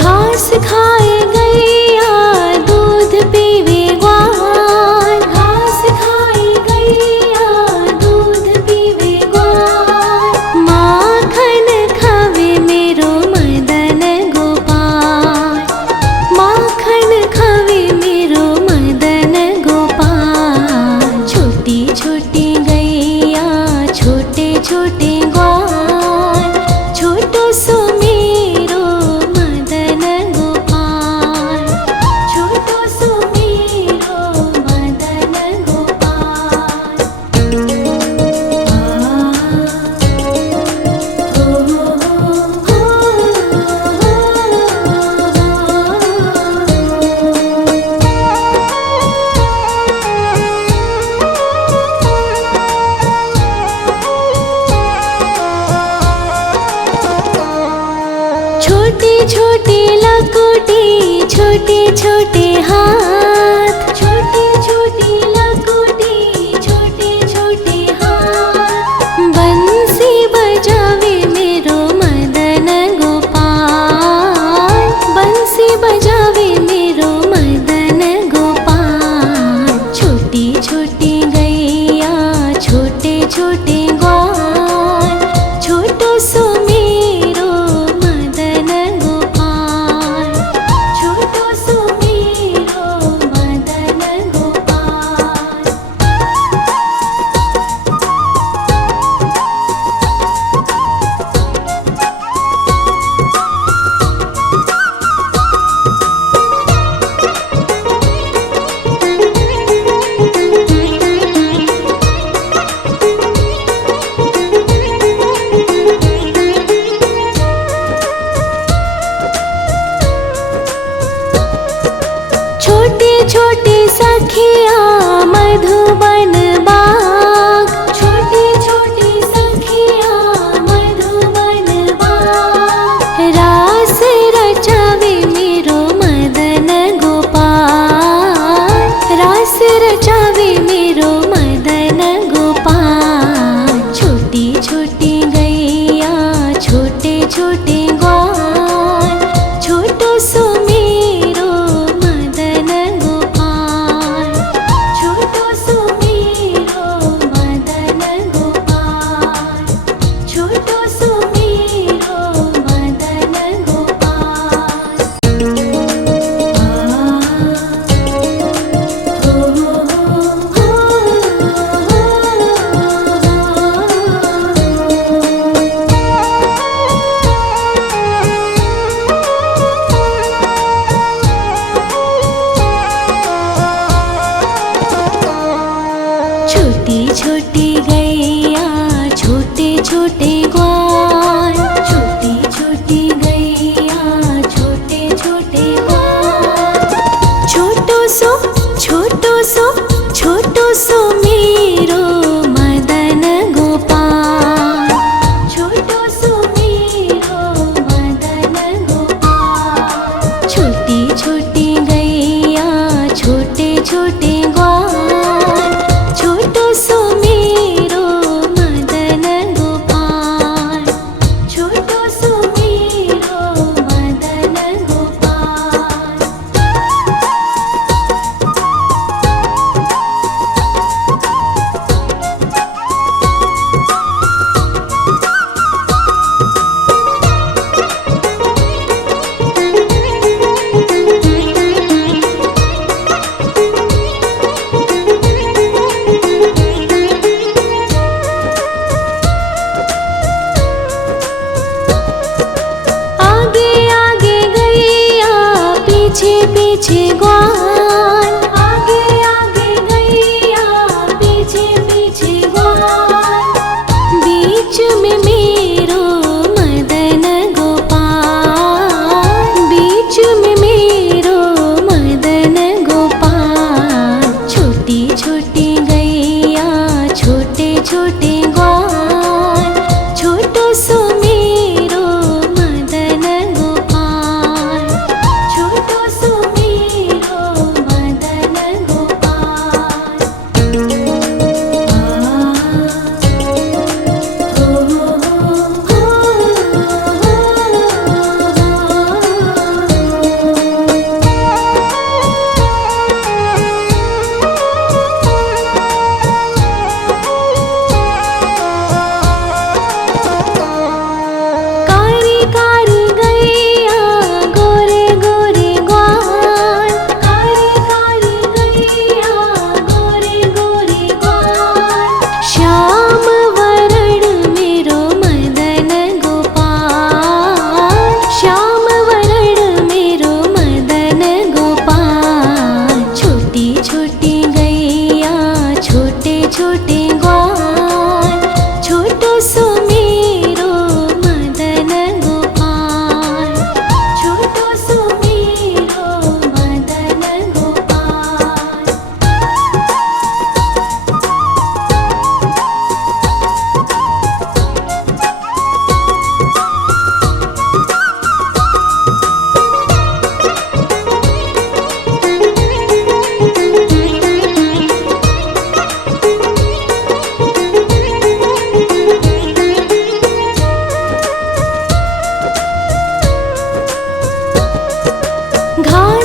घास खाए गैया दूध पीवे ग्वाल, घास खाए गैया दूध पीवे ग्वाल। माखन खावे मेरो मदन गोपाल, माखन खावे मेरो मदन गोपाल। छोटी छोटी गैया छोटे छोटे ग्वाल, छोटो सो मेरो मदन गोपाल, छोटो सो मेरो मदन गोपाल। छोटी छोटी लकुटी छोटे छोटे हाथ, छोटी छोटी लकुटी छोटे छोटे हाथ। बंसी बजावे मेरो मदन गोपाल, बंसी बजावे मेरो मदन गोपाल। छोटी छोटी गैया छोटे छोटे ग्वाल, छोटो सो मेरो मदन गोपाल, छोटो सो मेरो मदन गोपाल। छोटे छोटे सखिया मधुबन बाग, छोटे छोटे सखिया मधुबन बाग। रास रचावे मेरो मदन गोपाल, रास रचावे मेरो मदन गोपाल। छोटी छोटी गैया छोटे छोटे ग्वाल, छोटो सो मेरो मदन गोपाल, छोटो सो मेरो मदन गोपाल, छोटो सो मेरो मदन गोपाल। छोटी छोटी गैया छोटे छोटे ग्वाल, छोटी छोटी गैया छोटे छोटे ग्वाल। छोटो सो छोटो सो छोटो सो मेरो मदन गोपाल, छोटो सो मेरो मदन गोपाल। छोटी छोटी गैया छोटे छोटे ग्वाल, छोटो सो मेरो मदन गोपाल, छोटो सो मेरो मदन गोपाल। आगे आगे गैया पीछे पीछे ग्वाल, आगे आगे गैया पीछे पीछे ग्वाल। बीच में मेरो मदन गोपाल, बीच में मेरो मदन गोपाल। छोटी छोटी गैया छोटे छोटे ग्वाल, छोटो सो मेरो मदन गोपाल, छोटो सो मेरो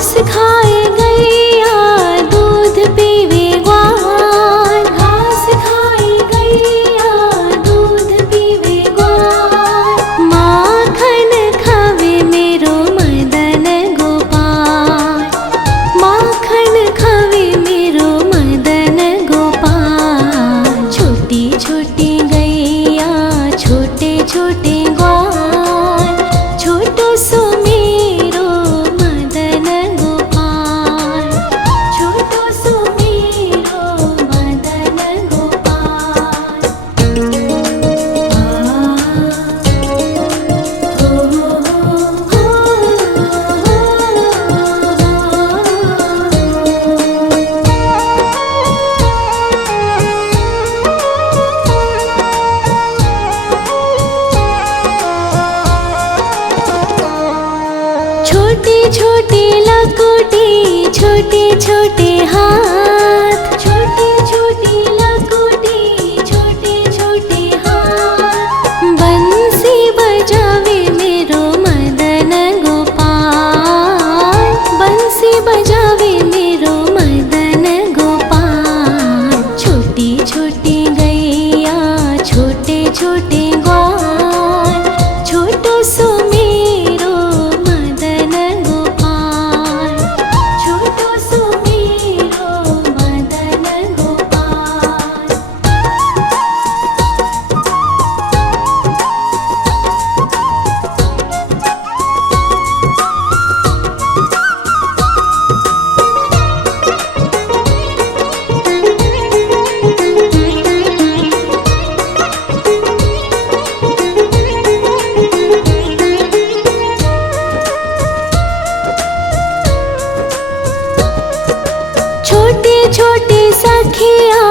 घास खाए गैया दूध पीवे ग्वाल, घास खाए गैया दूध पीवे ग्वाल, माखन खावे मेरो मदन गोपाल, माखन खावे मेरो मदन गोपाल। छोटी छोटी गैया छोटे छोटे ग्वाल, छोटो सो मेरो मदन गोपाल, छोटो सो मेरो मदन गोपाल। छोटे छोटे लकोटी छोटे छोटे हाथ, छोटे छोटे लकोटी छोटे छोटे हाथ, बंसी बजावे मेरो मदन गोपाल, बंसी बजावे मेरो मदन गोपाल। छोटी छोटी गैया छोटे छोटे ग्वाल, छोटो सो मेरो मदन गोपाल, छोटो सो मेरो मदन गोपाल। छोटे छोटे सखिया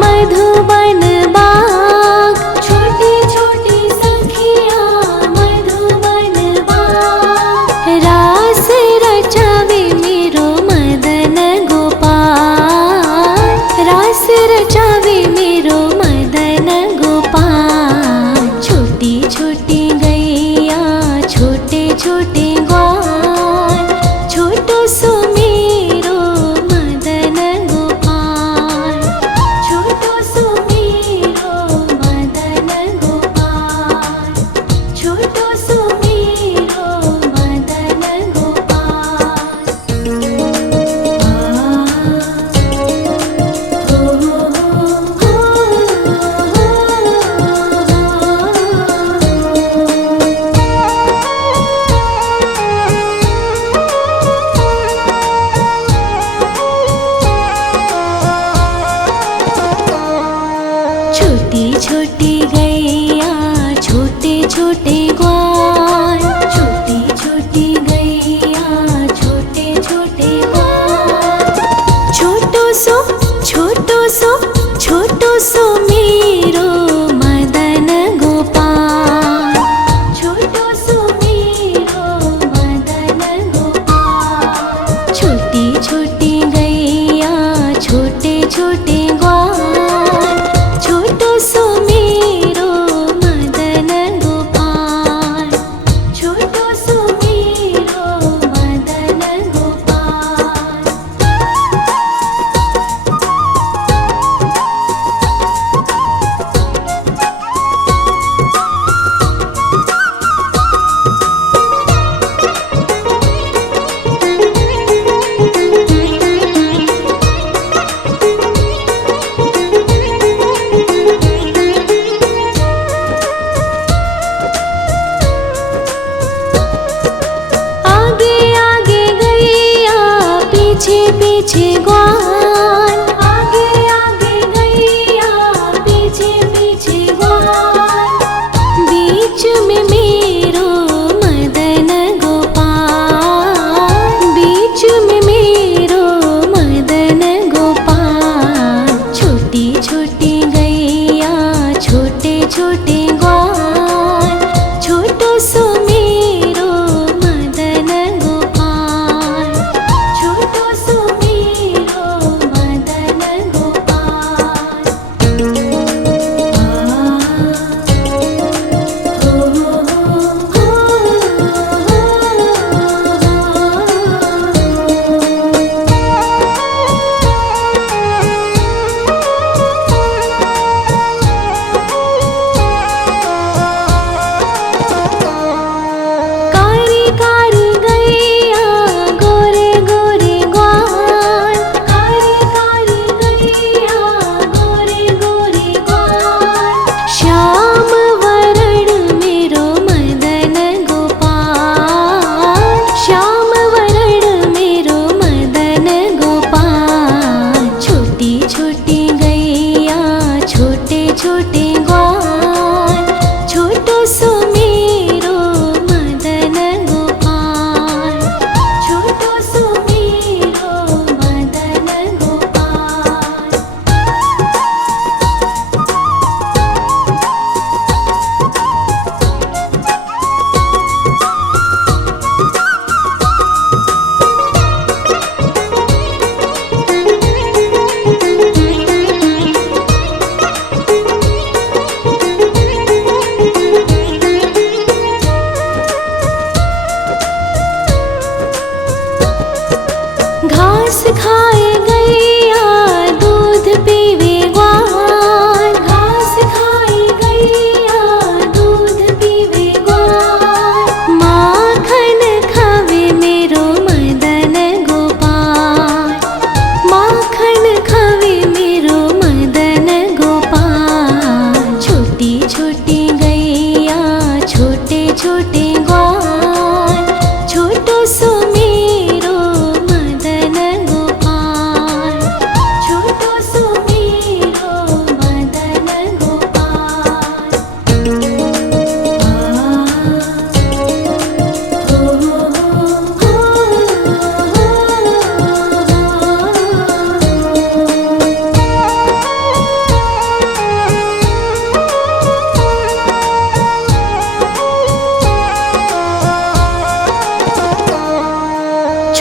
मधुबन बाग, छोटे छोटे सखिया मधुबन बाग, रास रचावे मेरो मदन गोपाल, रास रचावे मेरो मदन गोपाल। छोटी छोटी गैया छोटे छोटे ग्वाल, छोटो सो मेरो मदन गोपाल, छोटो सो मेरो मदन गोपाल, छोटो सो मेरो मदन गोपाल। छोटी छोटी गैया छोटे छोटे ग्वाल, छोटी छोटी गैया छोटे छोटे ग्वाल, छोटो सो छोटो सो छोटो सो मेरो मदन गोपाल, छोटो सो मेरो मदन गोपाल। छोटी छोटी गैया छोटे छोटे ग्वाल, छोटो सो मेरो मदन गोपाल, छोटो सो मेरो मदन गोपाल। आगे आगे गैया पीछे पीछे ग्वाल, आगे आगे गैया पीछे पीछे ग्वाल, बीच में मेरो मदन गोपाल, बीच में मेरो मदन गोपाल। छोटी छोटी गैया छोटे छोटे ग्वाल, छोटो सो मेरो मदन गोपाल, छोटो सो मेरो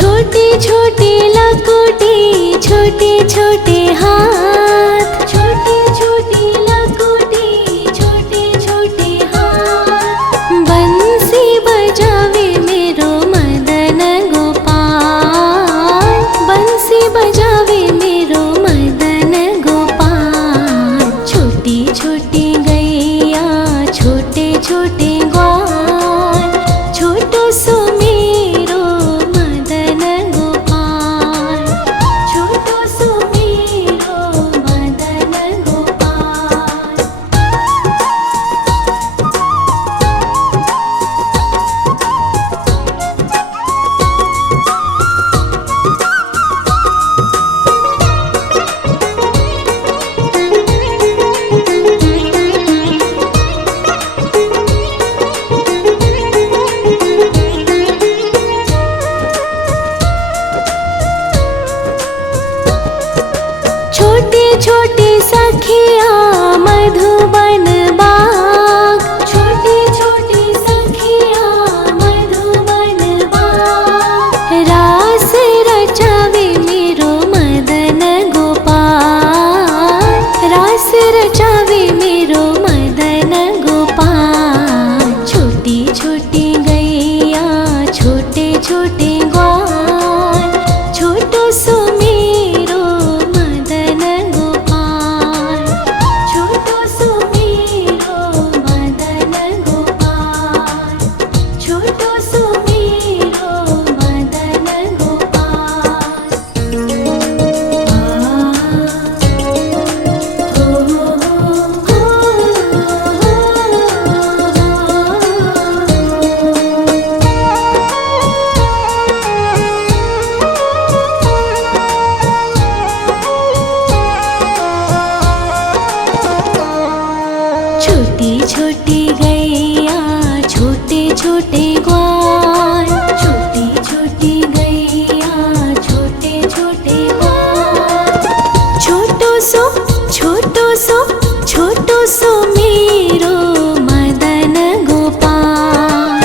छोटे छोटे लकोटे छोटे छोटे हाथ, छोटे छोटे लकोटे छोटे छोटे हाथ। बंसी बजावे मेरो मदन गोपाल, बंसी बजावे मेरो मदन गोपाल। छोटी छोटी गैया छोटे छोटे ग्वाल, छोटो सो मेरो मदन गोपाल, छोटो सो मेरो मदन गोपाल। छोटे छोटे सखिया मधुबन बाग, छोटे छोटे सखिया मधुबन बाग। रास रचावे मेरो मदन गोपाल, रास रचावे मेरो मदन गोपाल। छोटी छोटी गैया छोटे छोटे ग्वाल, छोटो सो मेरो मदन गोपाल, छोटो सो मेरो मदन गोपाल, छोटो सो मेरो मदन गोपाल। छोटी छोटी गैया छोटे छोटे ग्वाल, छोटी छोटी गैया छोटे छोटे ग्वाल। छोटो सो छोटो सो छोटो सो मेरो मदन गोपाल,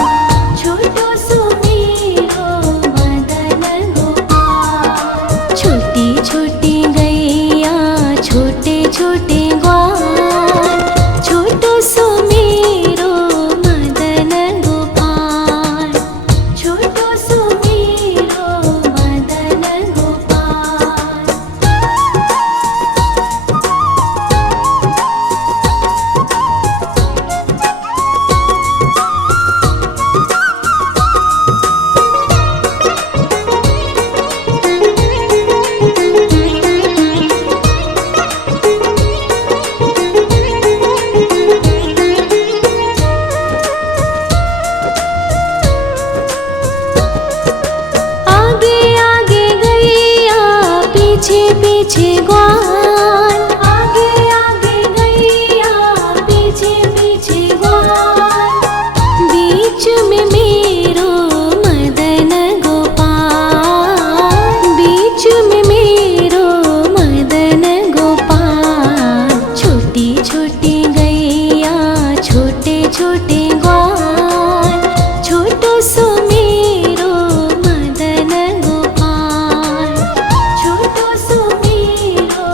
छोटो सो मेरो मदन गोपाल। छोटी छोटी गैया छोटे छोटे ग्वाल, छोटो सो मेरो मदन गोपाल, छोटो सो मेरो मदन गोपाल। आगे आगे गैया पीछे पीछे ग्वाल, आगे आगे गैया पीछे पीछे ग्वाल। बीच में मेरो मदन गोपाल, बीच में मेरो मदन गोपाल। छोटी छोटी गैया छोटे छोटे ग्वाल, छोटो सो मेरो मदन गोपाल, छोटो सो मेरो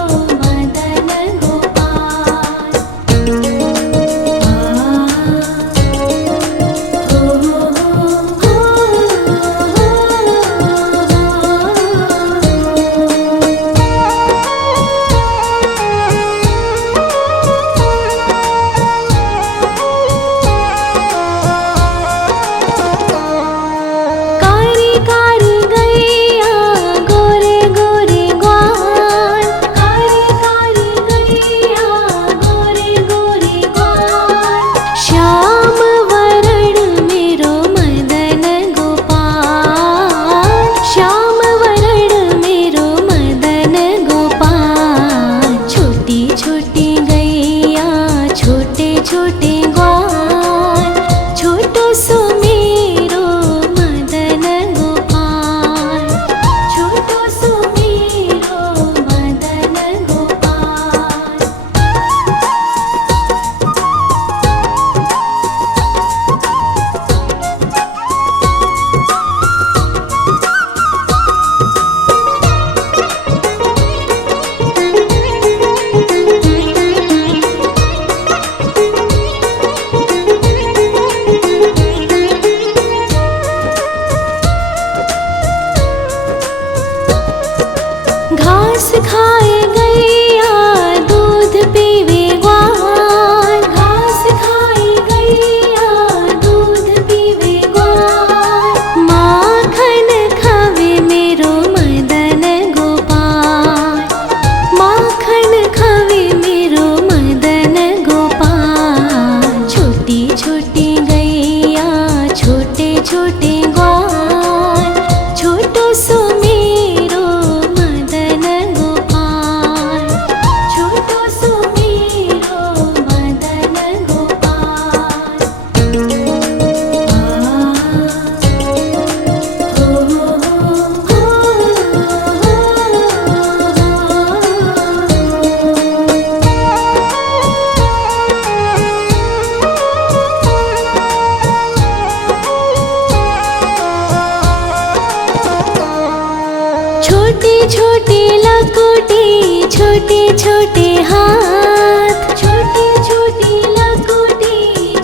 छोटी लकुटी छोटे छोटे हाथ, छोटी छोटी लकुटी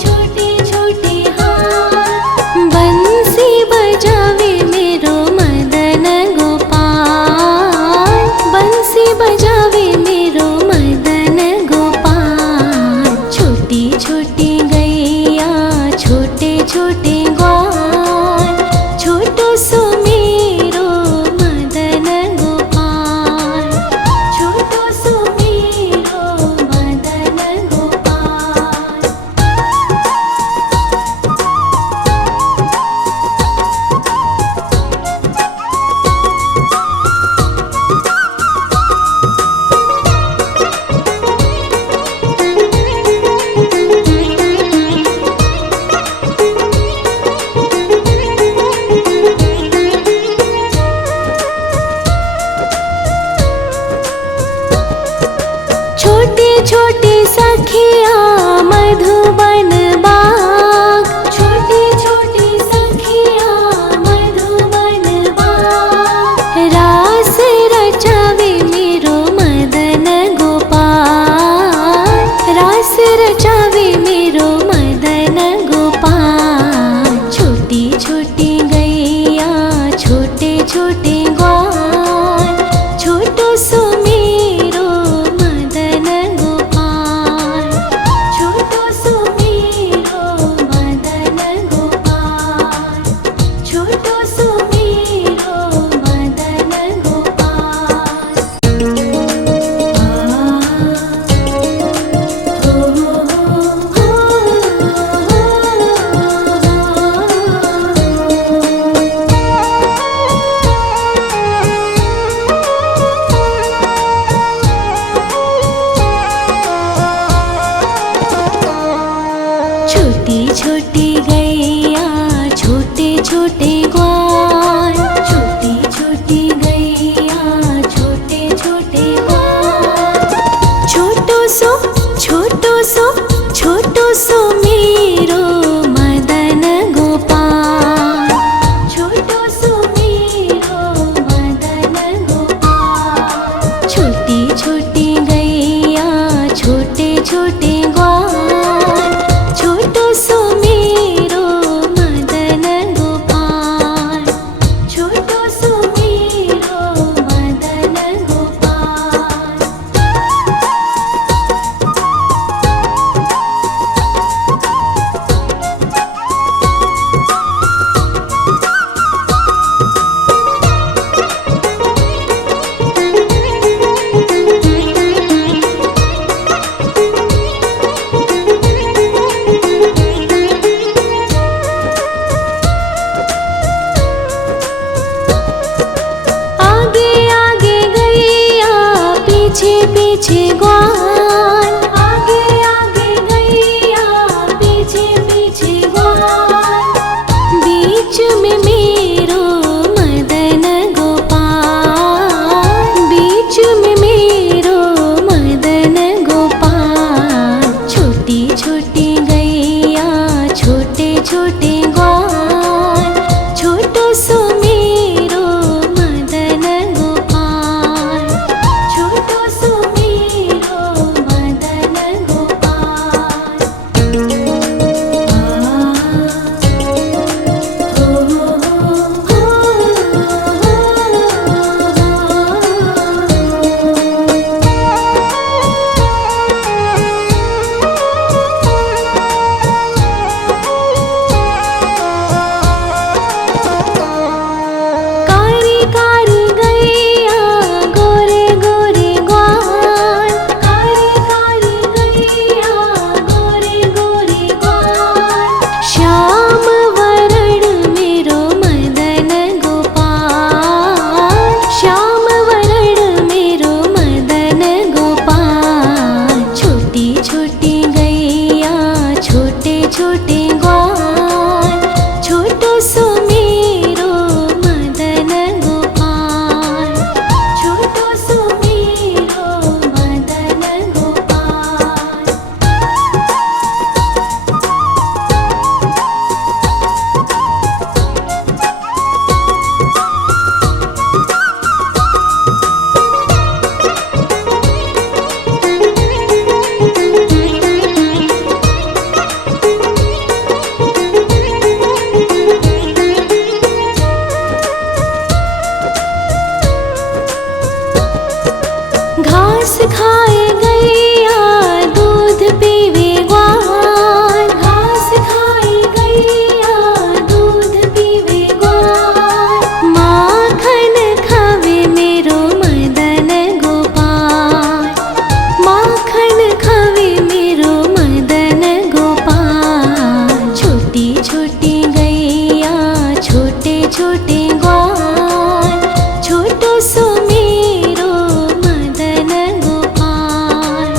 छोटे छोटे हाथ। बंसी बजावे मेरो मदन गोपाल, बंसी बजावे मेरो मदन गोपाल। छोटी छोटी गैया छोटे छोटे ग्वाल, छोटो सो मेरो मदन गोपाल, छोटो सो मेरो मदन गोपाल। छोटी छोटी सखिया मधुबन बाग, छोटी छोटी सखिया मधुबन बाग। रास रचावे मेरो मदन गोपाल, रास रचावे मेरो मदन गोपाल। छोटी छोटी गैया छोटे छोटे ग्वाल, छोटो सो मेरो मदन गोपाल, छोटो सो मेरो मदन गोपाल, छोटो सो मेरो मदन गोपाल। छोटी छोटी गैया छोटे छोटे ग्वाल, छोटी छोटी गैया छोटे छोटे ग्वाल। छोटो सो छोटो सो छोटो सो मेरो मदन गोपाल, छोटो सो मेरो मदन गोपाल। छोटी छोटी गैया छोटे छोटे ग्वाल, छोटो सो मेरो मदन गोपाल, छोटो सो मेरो मदन गोपाल। आगे आगे गैया पीछे पीछे ग्वाल, आगे आगे गैया पीछे पीछे ग्वाल। बीच में मेरो मदन गोपाल, बीच में मेरो मदन गोपाल। छोटी छोटी गैया छोटे छोटे ग्वाल, छोटो सो मेरो मदन गोपाल, छोटो सो मेरो खाए गैया दूध पीवे ग्वाल, घास खाए गैया दूध पीवे ग्वाल, माखन खावे मेरो मदन गोपाल, माखन खावे मेरो मदन गोपाल। छोटी छोटी गैया छोटे छोटे ग्वाल, छोटो सो मेरो मदन गोपाल,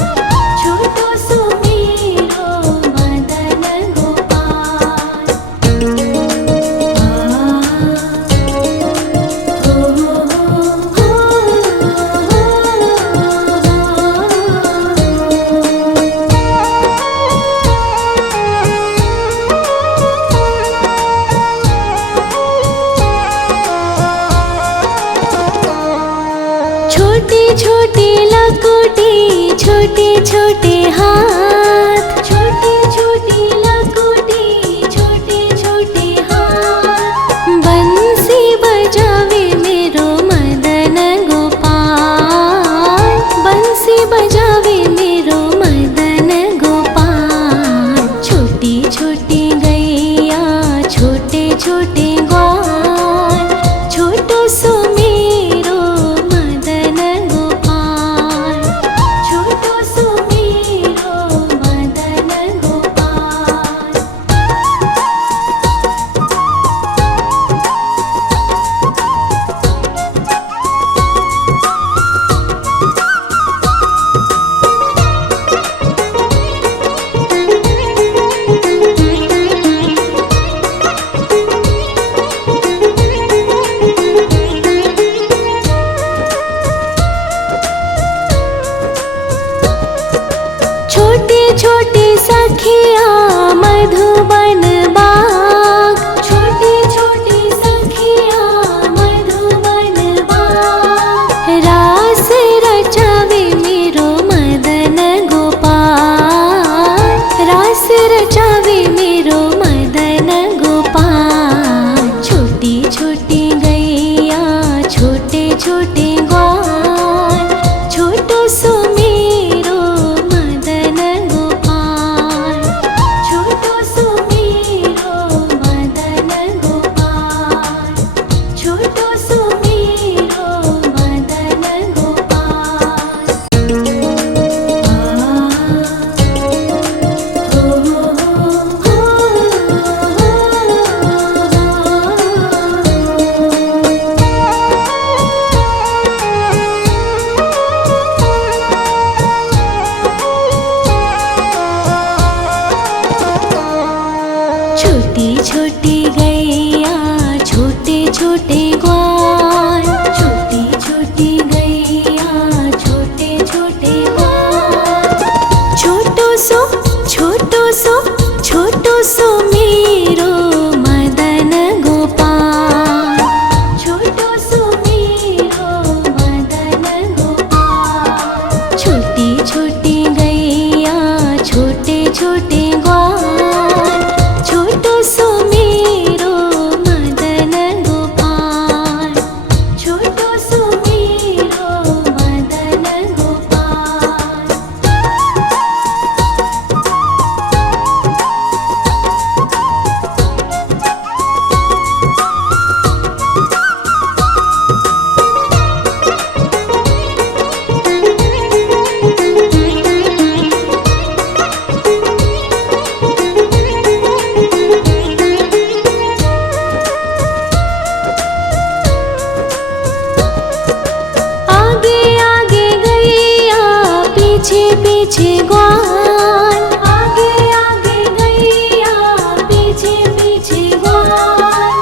छोटो सो मेरो मदन गोपाल। छोटी छोटी लकुटी छोटे छोटे हाथ, छोटी छोटी लकुटी छोटे छोटे हाथ, बंसी बजावे मेरो मदन गोपाल, बंसी बजावे मेरो मदन गोपाल। छोटी छोटी गैया छोटे छोटे ग्वाल, छोटो सो मेरो मदन गोपाल, छोटो सो मेरो मदन गोपाल। छोटे छोटे सखिया मधुबन बाग, छोटे छोटे सखिया मधुबन बाग, रास रचावे मेरो मदन गोपाल, रास रचावे मेरो मदन गोपाल। छोटी छोटी गैया छोटे छोटे ग्वाल, छोटो सो मेरो मदन गोपाल, छोटो सो मेरो मदन गोपाल, छोटो सो मेरो मदन गोपाल। छोटी छोटी गैया छोटे छोटे ग्वाल, छोटी छोटी गैया छोटे छोटे ग्वाल, छोटो सो छोटो सो मेरो मदन गोपाल, छोटो सो मेरो मदन गोपाल। छोटी छोटी गैया छोटे छोटे ग्वाल, छोटो सो मेरो मदन गोपाल, छोटो सो मेरो मदन गोपाल। आगे आगे गैया पीछे पीछे ग्वाल, आगे आगे गैया पीछे पीछे ग्वाल,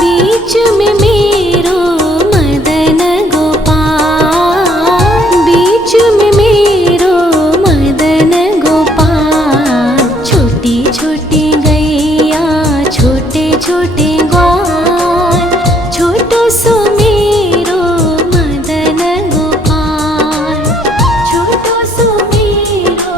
बीच में मेरो मदन गोपाल, बीच में मेरो मदन गोपाल। छोटी छोटी गैया छोटे छोटे ग्वाल, छोटो सो मेरो मदन गोपाल, छोटो सो मेरो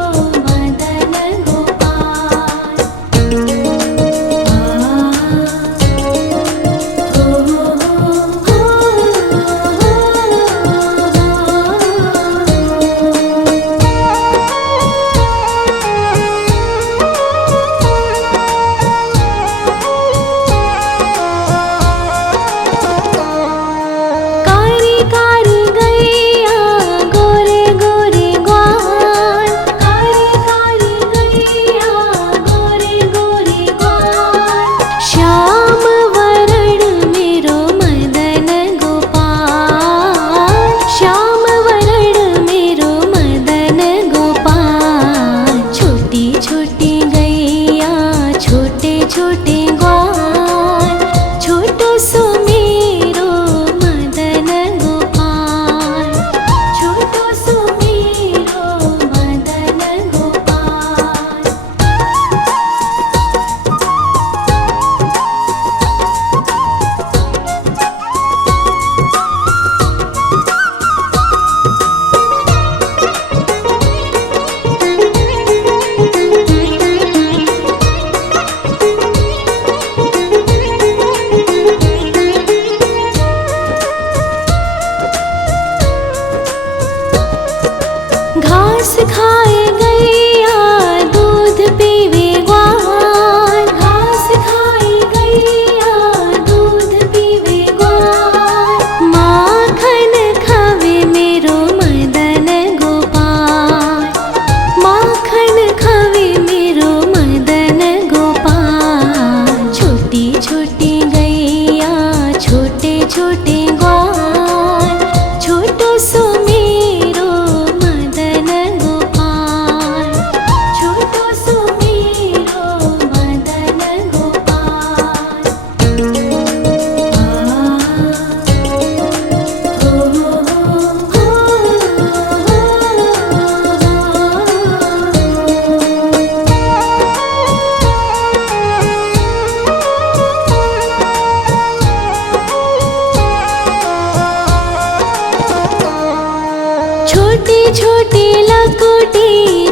छोटे छोटे लकोटे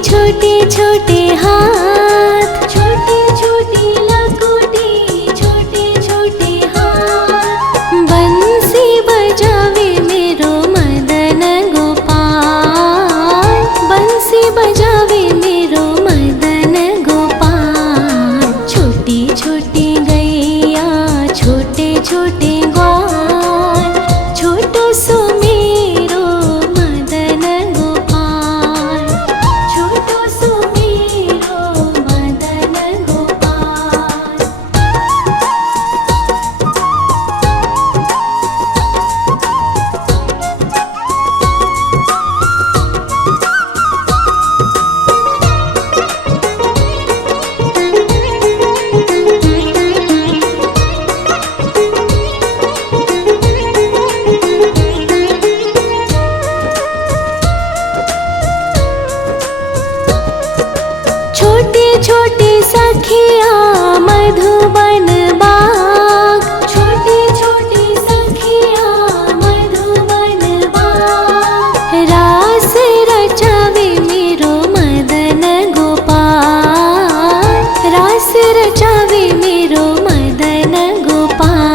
छोटे छोटे हाथ, छोटे छोटे लकोटे छोटे छोटे हाथ। बंसी बजावे मेरो मदन गोपाल, बंसी बजावे मेरो मदन गोपाल। छोटी छोटी गैया छोटे छोटे ग्वाल, छोटो सो मेरो मदन गोपाल, छोटो सो मेरो मदन गोपाल। छोटे छोटे सखिया मधुबन बाग, छोटे छोटे सखिया मधुबन बाग। रास रचावे मेरो मदन गोपाल, रास रचावे मेरो मदन गोपाल।